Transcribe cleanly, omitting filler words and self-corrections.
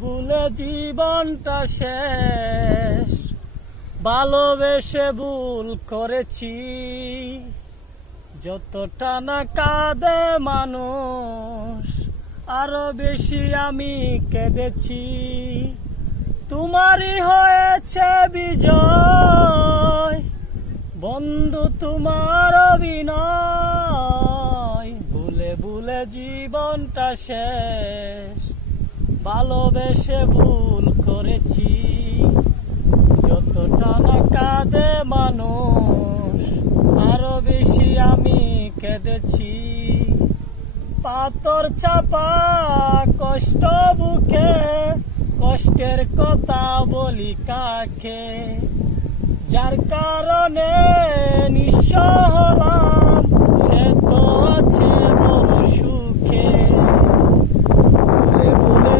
ভুলে জীবনটা শেষ, ভালোবেসে ভুল করেছি। যতটা না কাঁদে মানুষ, আরো বেশি আমি কেঁদেছি। তোমারই হয়েছে বিজয়, বন্ধু তোমার অভিনয়। ভুলে ভুলে জীবনটা শেষ, ভালোবেসে ভুল করেছি। যতটা না কাঁদে মানুষ, আরো বেশি আমি কেঁদেছি। পাথর চাপা কষ্ট বুকে, কষ্টের কথা বলি কাকে? যার কারণে নিঃস্ব হলাম, সে তো আছে বড় সুখে। ভুলে ভুলে